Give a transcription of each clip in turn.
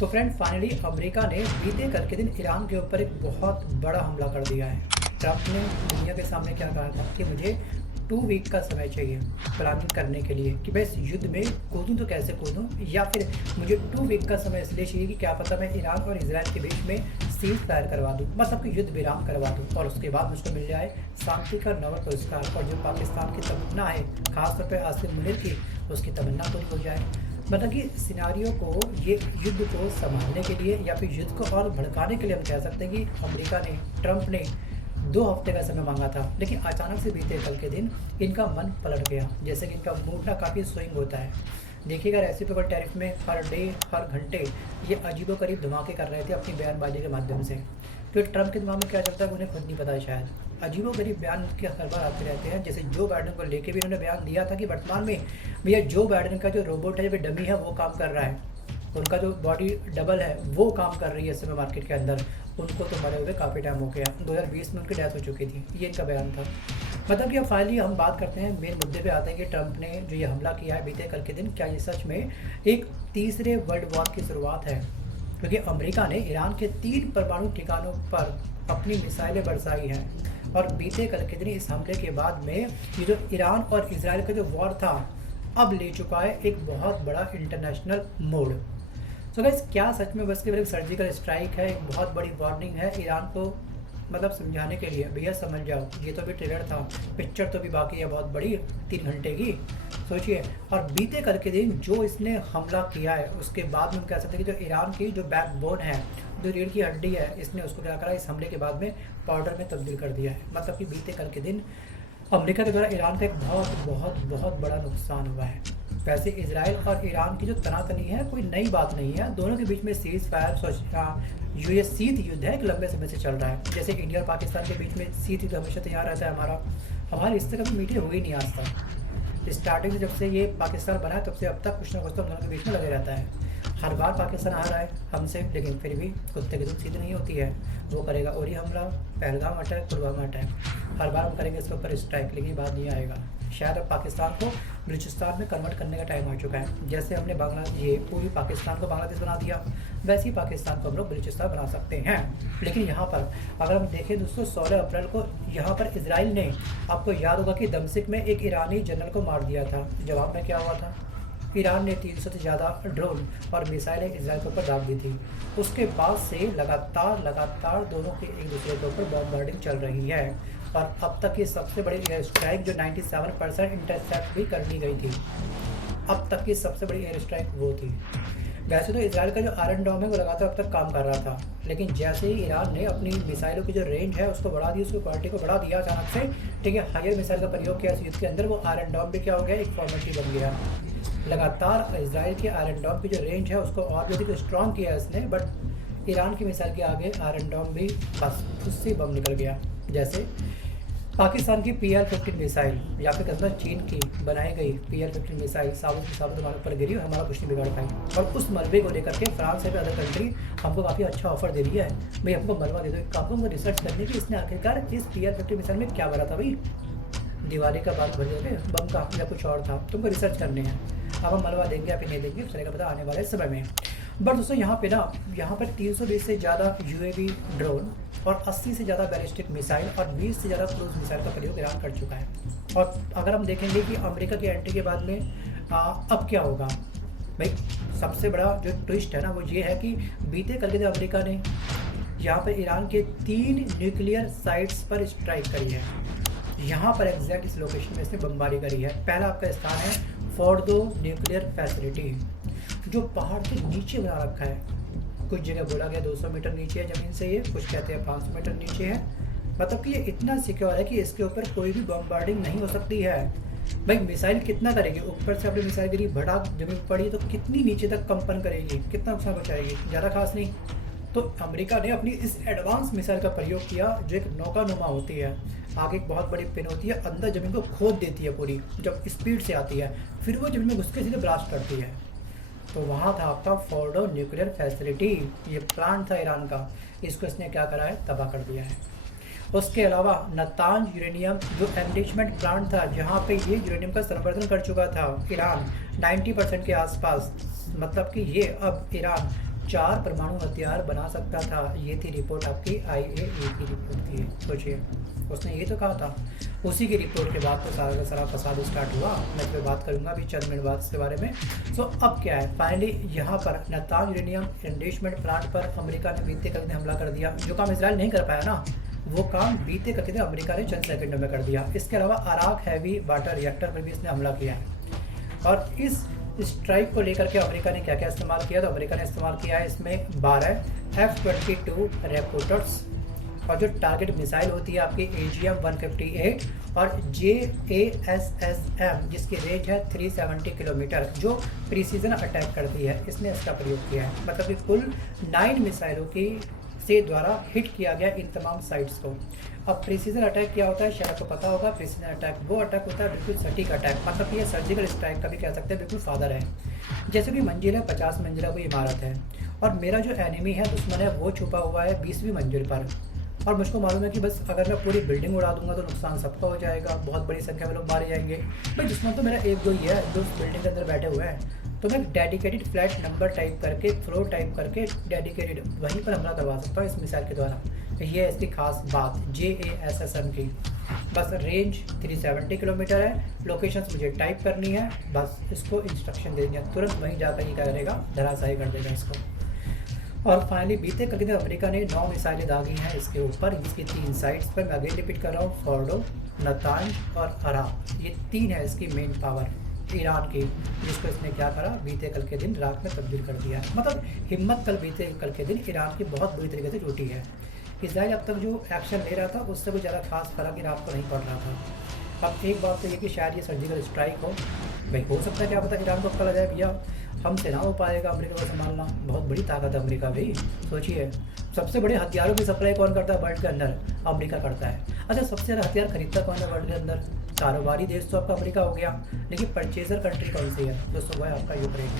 तो friend finally America ने बीते कल के दिन ईरान के ऊपर एक बहुत बड़ा हमला कर दिया है। ट्रंप ने दुनिया के सामने क्या कहा था कि मुझे 2 वीक का समय चाहिए प्लानिंग करने के लिए कि मैं इस युद्ध में कूदूँ तो कैसे कूदूँ, या फिर मुझे 2 वीक का समय इसलिए चाहिए कि क्या पता मैं ईरान और इसराइल के बीच में सीज फायर करवा दूँ, बस आपको युद्ध विराम करवा दूँ और उसके बाद मुझको मिल जाए शांति का नोबेल पुरस्कार। और जो पाकिस्तान की तमन्ना है खासतौर पर आसिम मुनीर की, उसकी तमन्ना पूरी हो जाए। मतलब कि सिनारियों को, ये युद्ध को संभालने के लिए या फिर युद्ध को और भड़काने के लिए हम कह सकते हैं कि अमेरिका ने, ट्रंप ने 2 हफ्ते का समय मांगा था, लेकिन अचानक से बीते कल के दिन इनका मन पलट गया। जैसे कि इनका मूड ना काफ़ी स्विंग होता है। देखिएगा रेसिप्रोकल टैरिफ में हर डे हर घंटे ये अजीबोगरीब धमाके कर रहे थे अपनी बयानबाजी के माध्यम से। तो ट्रंप के दिमाग में क्या चलता है उन्हें खुद नहीं पता है शायद। अजीबोगरीब बयान के हर बार आते रहते हैं। जैसे जो बाइडन को लेके भी उन्होंने बयान दिया था कि वर्तमान में भैया जो बाइडन का जो रोबोट है, जो डमी है, वो काम कर रहा है, उनका जो बॉडी डबल है वो काम कर रही है इस समय मार्केट के अंदर। उनको तो मरे हुए काफ़ी टाइम हो गया, 2020 में उनकी डेथ हो चुकी थी। ये इनका बयान था। मतलब कि अब फाइनली हम बात करते हैं, मेन मुद्दे पे आते हैं कि ट्रंप ने जो ये हमला किया है बीते कल के दिन, क्या ये सच में एक तीसरे वर्ल्ड वॉर की शुरुआत है? क्योंकि अमेरिका ने ईरान के 3 परमाणु ठिकानों पर अपनी मिसाइलें बरसाई हैं और बीते कल के दिन इस हमले के बाद में ये जो ईरान और इसराइल का जो वॉर था अब ले चुका है एक बहुत बड़ा इंटरनेशनल मोड। सो गाइस, क्या सच में बस केवल एक सर्जिकल स्ट्राइक है, एक बहुत बड़ी वार्निंग है ईरान को, मतलब समझाने के लिए भैया समझ जाओ, ये तो अभी ट्रेलर था, पिक्चर तो भी बाकी है बहुत बड़ी 3 घंटे की, सोचिए। और बीते कल के दिन जो इसने हमला किया है उसके बाद में हम कह सकते हैं कि जो ईरान की जो बैकबोन है, जो रीढ़ की हड्डी है, इसने उसको क्या करा, इस हमले के बाद में पाउडर में तब्दील कर दिया है। मतलब कि बीते कल के दिन अमेरिका के द्वारा ईरान का एक बहुत बहुत बहुत बड़ा नुकसान हुआ है। वैसे इसराइल और ईरान की जो तनातनी है कोई नई बात नहीं है, दोनों के बीच में सीज फायर ये शीत युद्ध है, एक लंबे समय से चल रहा है। जैसे इंडिया और पाकिस्तान के बीच में शीत युद्ध हमेशा तैयार रहता है हमारे रिश्ते कभी मीठे हुए नहीं आज तक। स्टार्टिंग से जब से ये पाकिस्तान बना है तब से अब तक कुछ ना कुछ तो हम दोनों के बीच में लगे रहता है। हर बार पाकिस्तान आ रहा है हमसे, लेकिन फिर भी कुत्ते की दूध सीधी नहीं होती है। वो करेगा और ये हमला, पहलगाम अटैक, पुलवामा अटैक, हर बार हम करेंगे इसके ऊपर स्ट्राइक, लेकिन बात नहीं आएगा। शायद अब पाकिस्तान को बलूचिस्तान में कन्वर्ट करने का टाइम आ चुका है। जैसे हमने ये पूरी पाकिस्तान को बांग्लादेश बना दिया, वैसे ही पाकिस्तान को हम लोग बलूचिस्तान बना सकते हैं। लेकिन यहाँ पर अगर हम देखें दोस्तों, 16 अप्रैल को यहाँ पर इसराइल ने, आपको याद होगा कि दमश्क में एक ईरानी जनरल को मार दिया था। जवाब में क्या हुआ था? ईरान ने 300 से ज़्यादा ड्रोन और मिसाइलें इसराइल के ऊपर दाग दी थी। उसके बाद से लगातार दोनों के एक दूसरे के ऊपर बॉम्बार्डिंग चल रही है और अब तक की सबसे बड़ी एयर स्ट्राइक जो 97% इंटरसेप्ट भी कर ली गई थी, अब तक की सबसे बड़ी एयर स्ट्राइक वो थी। वैसे तो इसराइल का जो आयरन डोम है वो लगातार अब तक काम कर रहा था, लेकिन जैसे ही ईरान ने अपनी मिसाइलों की जो रेंज है उसको बढ़ा दी, उसकी क्वालिटी को बढ़ा दिया अचानक से, ठीक है, हायर मिसाइल का प्रयोग किया इस युद्ध के अंदर, वो आयरन डोम भी क्या हो गया, एक फॉर्मेलिटी बन गया। लगातार इसराइल के आयरन डोम की जो रेंज है उसको और भी अधिक स्ट्रॉन्ग किया इसने, बट ईरान की मिसाइल के आगे आयरन डोम भी बस उससे बम निकल गया। जैसे पाकिस्तान की PL-15 मिसाइल या फिर कहते हैं चीन की बनाई गई PL-15 मिसाइल साबुत की साबुत हमारे ऊपर गिरी और हमारा कुछ नहीं बिगाड़ पाई। और उस मलबे को लेकर के फ्रांस है अदर कंट्री हमको काफ़ी अच्छा ऑफर दे दिया है, भाई हमको मलबा दे दो, एक काम को रिसर्च करने की इसने आखिरकार इस PL-15 मिसाइल में क्या भरा था। भाई दिवाली का बात भर जाते बम का या कुछ और था, तुमको रिसर्च करने हैं, अब हम मलबा देंगे या फिर नहीं देंगे चलेगा पता आने वाले समय में। बट दोस्तों यहाँ पर 320 से ज़्यादा UAV ड्रोन और 80 से ज़्यादा बैलिस्टिक मिसाइल और 20 से ज़्यादा क्रूज मिसाइल का प्रयोग ईरान कर चुका है। और अगर हम देखेंगे कि अमेरिका की एंट्री के बाद में अब क्या होगा, भाई सबसे बड़ा जो ट्विस्ट है ना वो ये है कि बीते कल के दिन अमेरिका ने यहाँ पर ईरान के 3 न्यूक्लियर साइट्स पर स्ट्राइक करी है। यहाँ पर एग्जैक्ट इस लोकेशन में इसने बमबारी करी है। पहला आपका स्थान है फोर्डो न्यूक्लियर फैसिलिटी, जो पहाड़ के नीचे बना रखा है। कुछ जगह बोला गया 200 मीटर नीचे है ज़मीन से, ये कुछ कहते हैं 500 मीटर नीचे है। मतलब कि ये इतना सिक्योर है कि इसके ऊपर कोई भी बमबार्डिंग नहीं हो सकती है। भाई मिसाइल कितना करेगी, ऊपर से अपनी मिसाइल गिरी, भड़ाक जमीन पड़ी तो कितनी नीचे तक कंपन करेगी, कितना नुकसान पहुँचाएगी, ज़्यादा खास नहीं। तो अमेरिका ने अपनी इस एडवांस मिसाइल का प्रयोग किया जो एक नौकानुमा होती है, आगे एक बहुत बड़ी पिन होती है, अंदर ज़मीन को खोद देती है पूरी, जब स्पीड से आती है फिर वो ज़मीन में घुस के सीधे ब्लास्ट करती है। तो वहाँ था आपका फोर्डो न्यूक्लियर फैसिलिटी, ये प्लांट था ईरान का, इसको इसने क्या करा है, तबाह कर दिया है। उसके अलावा नातांज यूरेनियम जो एनरिचमेंट प्लांट था जहाँ पे ये यूरेनियम का संवर्धन कर चुका था ईरान 90% के आसपास, मतलब कि ये अब ईरान 4 परमाणु हथियार बना सकता था। ये थी रिपोर्ट आपकी IAEA की रिपोर्ट थी। सोचिए, उसने ये तो कहा था। उसी की रिपोर्ट के बाद तो सारा का सारा फसाद स्टार्ट हुआ। मैं तो बात करूंगा अभी चंद मिनट बाद इसके बारे में। सो अब क्या है, फाइनली यहाँ पर नातांज यूरेनियम एनरिचमेंट प्लांट पर अमेरिका ने बीते कल दिन हमला कर दिया। जो काम इसराइल नहीं कर पाया ना, वो काम बीते कल दिन अमेरिका ने चंद सेकंडों में कर दिया। इसके अलावा अराक हैवी वाटर रिएक्टर पर भी इसने हमला किया है। और इस स्ट्राइक को लेकर के अमेरिका ने क्या क्या इस्तेमाल किया, तो अमेरिका ने इस्तेमाल किया है इसमें 12 F-22 रैप्टर्स और जो टारगेट मिसाइल होती है आपकी AGM-158 और JASSM जिसकी रेंज है 370 किलोमीटर, जो प्रिसीजन अटैक करती है, इसने इसका प्रयोग किया है। मतलब कि कुल 9 मिसाइलों की से द्वारा हिट किया गया इन तमाम साइट्स को। अब प्रिसीजन अटैक क्या होता है, शायद आपको पता होगा। प्रिसीजन अटैक वो अटैक होता है बिल्कुल सटीक अटैक, मतलब कि ये सर्जिकल स्ट्राइक का भी कह सकते हैं, बिल्कुल फादर है। जैसे कि मंजिल है 50 मंजिला कोई इमारत है और मेरा जो एनिमी है, दुश्मन है, वो छुपा हुआ है 20वीं मंजिल पर, और मुझको मालूम है कि बस अगर मैं पूरी बिल्डिंग उड़ा दूंगा तो नुकसान सबका हो जाएगा, बहुत बड़ी संख्या में लोग मारे जाएंगे। भाई दुश्मन तो मेरा एक दो ही है जो उस बिल्डिंग के अंदर बैठे हुए हैं, तो मैं डेडिकेटेड फ्लैट नंबर टाइप करके, फ्लोर टाइप करके डेडिकेटेड वहीं पर हमला करवा सकता हूँ इस मिसाइल के द्वारा। ये है इसकी खास बात JASSM की। बस रेंज 370 किलोमीटर है, लोकेशंस मुझे टाइप करनी है, बस इसको इंस्ट्रक्शन दे दिया, तुरंत वहीं जाकर ये क्या करेगा, धराशायी कर देगा इसको। और फाइनली बीते कल दिन अमेरिका ने 9 मिसाइलें दागी हैं इसके ऊपर, जिसकी 3 साइट्स पर। मैं अगेन रिपीट कर रहा हूँ, फोर्डो, नातांज और अराक, ये 3 है इसकी मेन पावर ईरान की, जिसको इसने क्या करा, बीते कल के दिन रात में तब्दील कर दिया है। मतलब हिम्मत कल बीते कल के दिन ईरान की बहुत बुरी तरीके से टूटी है। इसराइल अब तक जो एक्शन ले रहा था उससे कोई ज़्यादा खास फर्क ईरान को नहीं पड़ रहा था। अब एक बात तो ये कि शायद ये सर्जिकल स्ट्राइक हो, भाई हो सकता है क्या पता ईरान को पता लगा भैया हमसे ना हो पाएगा अमेरिका को संभालना। बहुत बड़ी ताकत है अमेरिका भी, सोचिए सबसे बड़े हथियारों की सप्लाई कौन करता है वर्ल्ड के अंदर, अमेरिका करता है। अच्छा, सबसे ज़्यादा हथियार खरीदता कौन है वर्ल्ड के अंदर, कारोबारी देश तो आपका अमेरिका हो गया, लेकिन परचेजर कंट्री कौन सी है दोस्तों, वो है आपका यूक्रेन।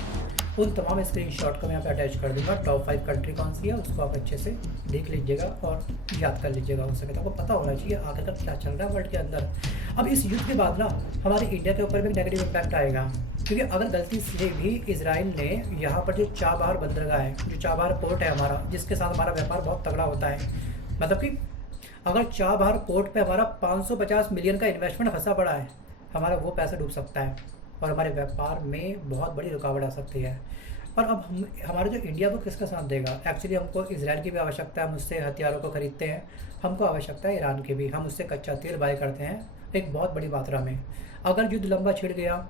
उन तमाम स्क्रीनशॉट को मैं यहाँ पे अटैच कर दूंगा। टॉप 5 कंट्री कौन सी है उसको आप अच्छे से देख लीजिएगा और याद कर लीजिएगा। हो सके तो आपको पता होना चाहिए आखिर क्या चल रहा है वर्ल्ड के अंदर। अब इस युद्ध के बाद ना हमारे इंडिया के ऊपर भी नेगेटिव इम्पैक्ट आएगा, क्योंकि अगर गलती से भी इसराइल ने यहाँ पर जो चाबहार बंदरगाह है, जो चाबहार पोर्ट है हमारा, जिसके साथ हमारा व्यापार बहुत तगड़ा होता है, मतलब कि अगर चाबहार पोर्ट पे हमारा 550 मिलियन का इन्वेस्टमेंट फंसा पड़ा है, हमारा वो पैसा डूब सकता है और हमारे व्यापार में बहुत बड़ी रुकावट आ सकती है। और अब हमारा जो इंडिया को किसका साथ देगा, एक्चुअली हमको इसराइल की भी आवश्यकता है, हम उससे हथियारों को खरीदते हैं, हमको आवश्यकता है ईरान की भी, हम उससे कच्चा तेल बाय करते हैं एक बहुत बड़ी मात्रा में। अगर युद्ध लंबा छिड़ गया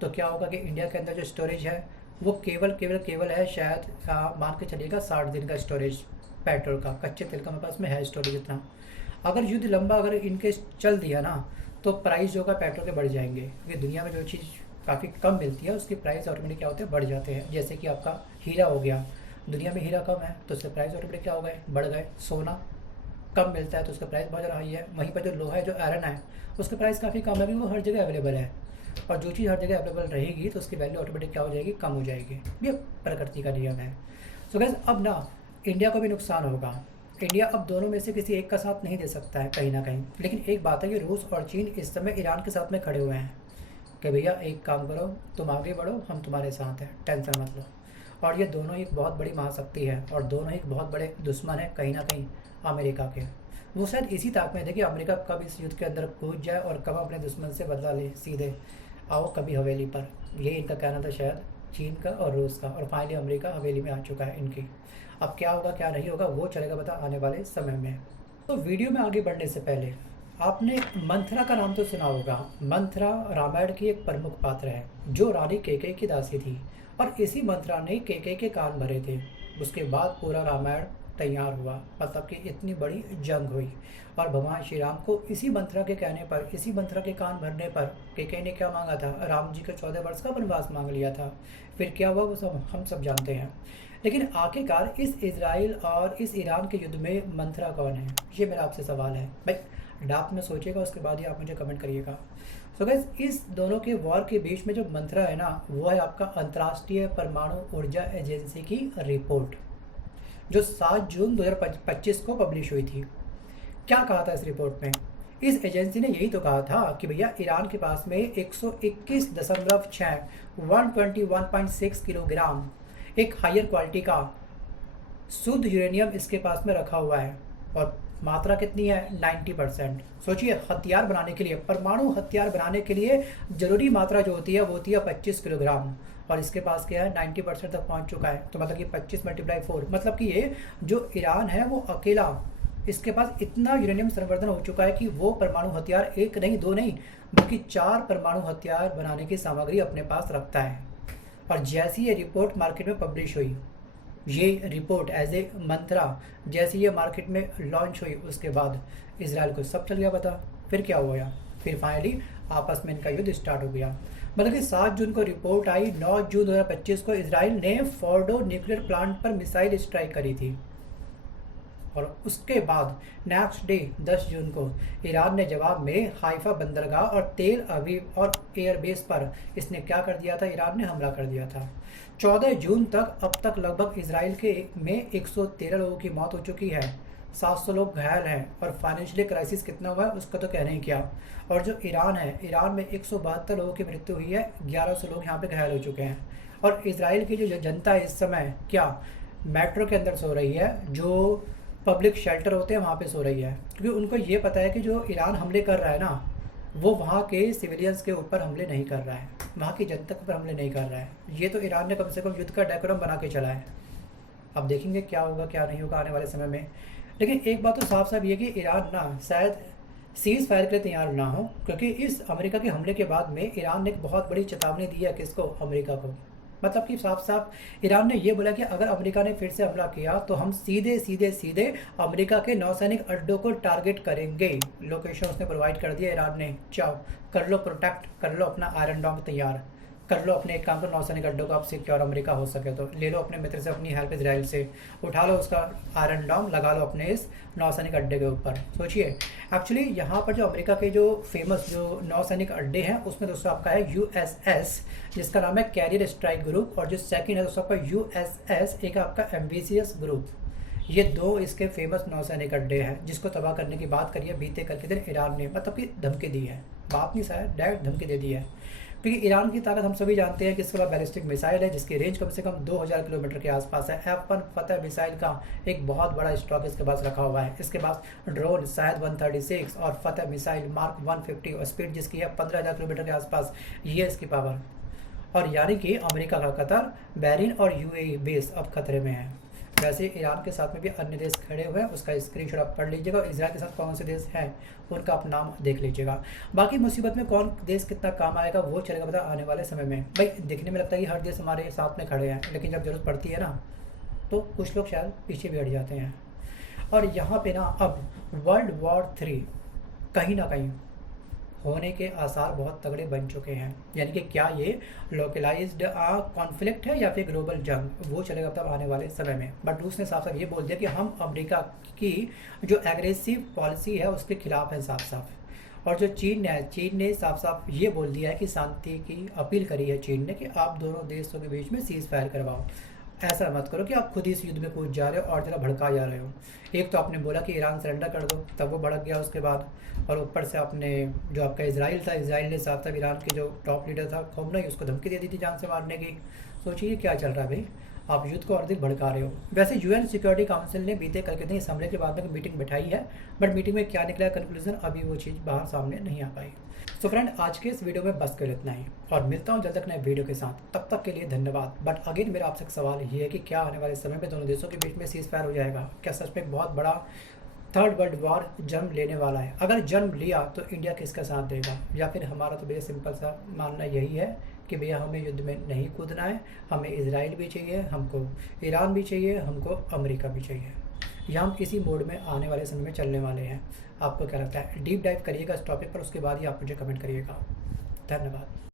तो क्या होगा कि इंडिया के अंदर जो स्टोरेज है वो केवल है शायद मान के चलिएगा 60 दिन का स्टोरेज पेट्रोल का, कच्चे तेल का हमारे पास में है स्टोरेज इतना। अगर युद्ध लंबा अगर इनके चल दिया ना तो प्राइस जो का पेट्रोल के बढ़ जाएंगे, क्योंकि दुनिया में जो चीज़ काफ़ी कम मिलती है उसकी प्राइस ऑटोमेटिक क्या होते हैं, बढ़ जाते हैं। जैसे कि आपका हीरा हो गया, दुनिया में हीरा कम है तो उसके प्राइस ऑटोमेटिक क्या हो गए, बढ़ गए। सोना कम मिलता है तो उसका प्राइस बहुत ज़्यादा हाई है। वहीं पर जो लोहा है, जो आयरन है, उसका प्राइस काफ़ी कम है, वो हर जगह अवेलेबल है, और जो चीज़ हर जगह अवेलेबल रहेगी तो उसकी वैल्यू ऑटोमेटिक क्या हो जाएगी, कम हो जाएगी। ये प्रकृति का नियम है। सो गाइस अब ना इंडिया को भी नुकसान होगा। इंडिया अब दोनों में से किसी एक का साथ नहीं दे सकता है कहीं ना कहीं, लेकिन एक बात है कि रूस और चीन इस समय ईरान के साथ में खड़े हुए हैं कि भैया एक काम करो, तुम आगे बढ़ो, हम तुम्हारे साथ हैं, टेंशन मत लो। और ये दोनों एक बहुत बड़ी महाशक्ति है और दोनों एक बहुत बड़े दुश्मन है कहीं ना कहीं अमेरिका के। वो शायद इसी ताक में थे कि अमेरिका कब इस युद्ध के अंदर कूद जाए और कब अपने दुश्मन से बदला ले, सीधे आओ कभी हवेली पर। ये इनका कहना था शायद चीन का और रूस का, और फाइनली अमेरिका हवेली में आ चुका है इनकी। अब क्या होगा क्या नहीं होगा वो चलेगा पता आने वाले समय में। तो वीडियो में आगे बढ़ने से पहले आपने मंथरा का नाम तो सुना होगा। मंथरा रामायण की एक प्रमुख पात्र है जो रानी कैकेयी की दासी थी, और इसी मंथरा ने कैकेयी के कान भरे थे। उसके बाद पूरा रामायण तैयार हुआ, मतलब कि इतनी बड़ी जंग हुई, और भगवान श्री राम को इसी मंथरा के कहने पर, इसी मंथरा के कान भरने पर कैकेयी ने क्या मांगा था, राम जी का 14 वर्ष का वनवास मांग लिया था। फिर क्या हुआ वो सब हम सब जानते हैं। लेकिन आखिरकार इस इजराइल और इस ईरान के युद्ध में मंथरा कौन है, ये मेरा आपसे सवाल है। भाई डाक में सोचिएगा, उसके बाद ही आप मुझे कमेंट करिएगा। सो गाइस इस दोनों के वॉर के बीच में जो मंथरा है ना, वो है आपका अंतर्राष्ट्रीय परमाणु ऊर्जा एजेंसी की रिपोर्ट, जो 7 जून 2025 को पब्लिश हुई थी। क्या कहा था इस रिपोर्ट में? इस एजेंसी ने यही तो कहा था कि भैया ईरान के पास में 121.6 121.6 किलोग्राम एक हायर क्वालिटी का शुद्ध यूरेनियम इसके पास में रखा हुआ है और मात्रा कितनी है 90%। सोचिए हथियार बनाने के लिए, परमाणु हथियार बनाने के लिए जरूरी मात्रा जो होती है वो होती है 25 किलोग्राम और इसके पास क्या है 90% तक पहुंच चुका है। तो मतलब कि 25 × 4 मतलब कि ये जो ईरान है वो अकेला, इसके पास इतना यूरेनियम संवर्धन हो चुका है कि वो परमाणु हथियार एक नहीं दो नहीं बल्कि 4 परमाणु हथियार बनाने की सामग्री अपने पास रखता है। और जैसी ये रिपोर्ट मार्केट में पब्लिश हुई, ये रिपोर्ट एज ए मंत्रा जैसे ये मार्केट में लॉन्च हुई, उसके बाद इजराइल को सब चल गया पता। फिर क्या हो गया, फिर फाइनली आपस में इनका युद्ध स्टार्ट हो गया। मतलब कि 7 जून को रिपोर्ट आई, 9 जून 2025 को इजराइल ने फोर्डो न्यूक्लियर प्लांट पर मिसाइल स्ट्राइक करी थी और उसके बाद नेक्स्ट डे 10 जून को ईरान ने जवाब में हाइफा बंदरगाह और तेल अवीव और एयरबेस पर इसने क्या कर दिया था, ईरान ने हमला कर दिया था। 14 जून तक अब तक लगभग इजराइल के में 113 लोगों की मौत हो चुकी है, 700 लोग घायल हैं और फाइनेंशियली क्राइसिस कितना हुआ है उसका तो कहने ही क्या। और जो ईरान है, ईरान में 172 लोगों की मृत्यु हुई है, 1100 लोग यहाँ पे घायल हो चुके हैं। और इजराइल की जो जनता है इस समय क्या मेट्रो के अंदर सो रही है, जो पब्लिक शेल्टर होते हैं वहाँ पे सो रही है, क्योंकि उनको ये पता है कि जो ईरान हमले कर रहा है ना वो वहाँ के सिविलियंस के ऊपर हमले नहीं कर रहा है, वहाँ की जनता के ऊपर हमले नहीं कर रहा है। ये तो ईरान ने कम से कम युद्ध का डेकोरम बना के चला है। अब देखेंगे क्या होगा क्या नहीं होगा आने वाले समय में। लेकिन एक बात तो साफ साफ ये कि ईरान ना शायद सीज़ फायर के लिए तैयार ना हो, क्योंकि इस अमेरिका के हमले के बाद में ईरान ने एक बहुत बड़ी चेतावनी दी है किसको, अमेरिका को। मतलब कि साफ साफ ईरान ने ये बोला कि अगर अमेरिका ने फिर से हमला किया तो हम सीधे सीधे सीधे अमेरिका के नौसैनिक अड्डों को टारगेट करेंगे। लोकेशन उसने प्रोवाइड कर दिया ईरान ने, जाओ कर लो प्रोटेक्ट, कर लो अपना आयरन डोम तैयार, कर लो अपने एक काम पर नौसैनिक अड्डों को आप सिक्योर, अमेरिका हो सके तो ले लो अपने मित्र से अपनी हेल्प इजराइल से, उठा लो उसका आयरन डोम लगा लो अपने इस नौसैनिक अड्डे के ऊपर। सोचिए एक्चुअली यहाँ पर जो अमेरिका के जो फेमस जो नौसैनिक अड्डे हैं उसमें दोस्तों आपका है USS जिसका नाम है कैरियर स्ट्राइक ग्रुप, और जो सेकंड है दोस्तों आपका USS एक आपका एम्बिशियस ग्रुप। ये 2 इसके फेमस नौसैनिक अड्डे हैं जिसको तबाह करने की बात करी है बीते कल के दिन ईरान ने, मतलब कि धमकी दी है, बात नहीं शायद डायरेक्ट धमकी दे दी है। क्योंकि ईरान की ताकत हम सभी जानते हैं कि इसके पास बैलिस्टिक मिसाइल है जिसकी रेंज कम से कम 2000 किलोमीटर के आसपास है। F1 फतह मिसाइल का एक बहुत बड़ा स्टॉक इसके पास रखा हुआ है। इसके पास ड्रोन शायद 136 और फतह मिसाइल मार्क 150 और स्पीड जिसकी है 15,000 किलोमीटर के आसपास, ये इसकी पावर। और यानी कि अमेरिका का कतर, बहरीन और UAE बेस अब खतरे में है। वैसे ईरान के साथ में भी अन्य देश खड़े हुए हैं, उसका स्क्रीनशॉट आप पढ़ लीजिएगा, और इजराइल के साथ कौन से देश हैं उनका आप नाम देख लीजिएगा। बाकी मुसीबत में कौन देश कितना काम आएगा वो चलेगा पता आने वाले समय में। भाई देखने में लगता है कि हर देश हमारे साथ में खड़े हैं, लेकिन जब जरूरत पड़ती है ना तो कुछ लोग शायद पीछे भी हट जाते हैं। और यहाँ पे ना अब World War III कहीं ना कहीं होने के आसार बहुत तगड़े बन चुके हैं। यानी कि क्या ये लोकलाइज्ड कॉन्फ्लिक्ट है या फिर ग्लोबल जंग, वो चलेगा तब आने वाले समय में। बट रूस ने साफ साफ ये बोल दिया कि हम अमेरिका की जो एग्रेसिव पॉलिसी है उसके खिलाफ है साफ साफ। और जो चीन ने साफ साफ ये बोल दिया है कि शांति की अपील करी है चीन ने कि आप दोनों देशों के बीच में सीज़ फायर करवाओ, ऐसा मत करो कि आप खुद ही इस युद्ध में कूद जा रहे हो और जरा भड़का जा रहे हो। एक तो आपने बोला कि ईरान सरेंडर कर दो, तब वो भड़क गया उसके बाद, और ऊपर से आपने जो आपका इजराइल था, इजराइल ने साथ साथ ईरान के जो टॉप लीडर था खोमनई, उसको धमकी दे दी थी जान से मारने की। सोचिए क्या चल रहा है भाई, आप युद्ध को और अधिक भड़का रहे हो। वैसे UN सिक्योरिटी काउंसिल ने बीते कल के दिन इस हमले के बाद में मीटिंग बैठाई है, बट मीटिंग में क्या निकला कंक्लूजन अभी वो चीज़ बाहर सामने नहीं आ पाई। सो फ्रेंड आज के इस वीडियो में बस कर इतना ही, और मिलता हूँ जल्द तक नए वीडियो के साथ, तब तक के लिए धन्यवाद। बट अगेन मेरा आपसे एक सवाल ये है कि क्या आने वाले समय में दोनों देशों के बीच में सीज़ फायर हो जाएगा? क्या सच में एक बहुत बड़ा थर्ड वर्ल्ड वॉर जन्म लेने वाला है? अगर जन्म लिया तो इंडिया किसका साथ देगा? या फिर हमारा तो भैया सिंपल सा मानना यही है कि भैया हमें युद्ध में नहीं कूदना है, हमें इजराइल भी चाहिए, हमको ईरान भी चाहिए, हमको अमेरिका भी चाहिए। या हम इसी मोड में आने वाले समय में चलने वाले हैं। आपको क्या लगता है? डीप डाइव करिएगा इस टॉपिक पर, उसके बाद ही आप मुझे कमेंट करिएगा। धन्यवाद।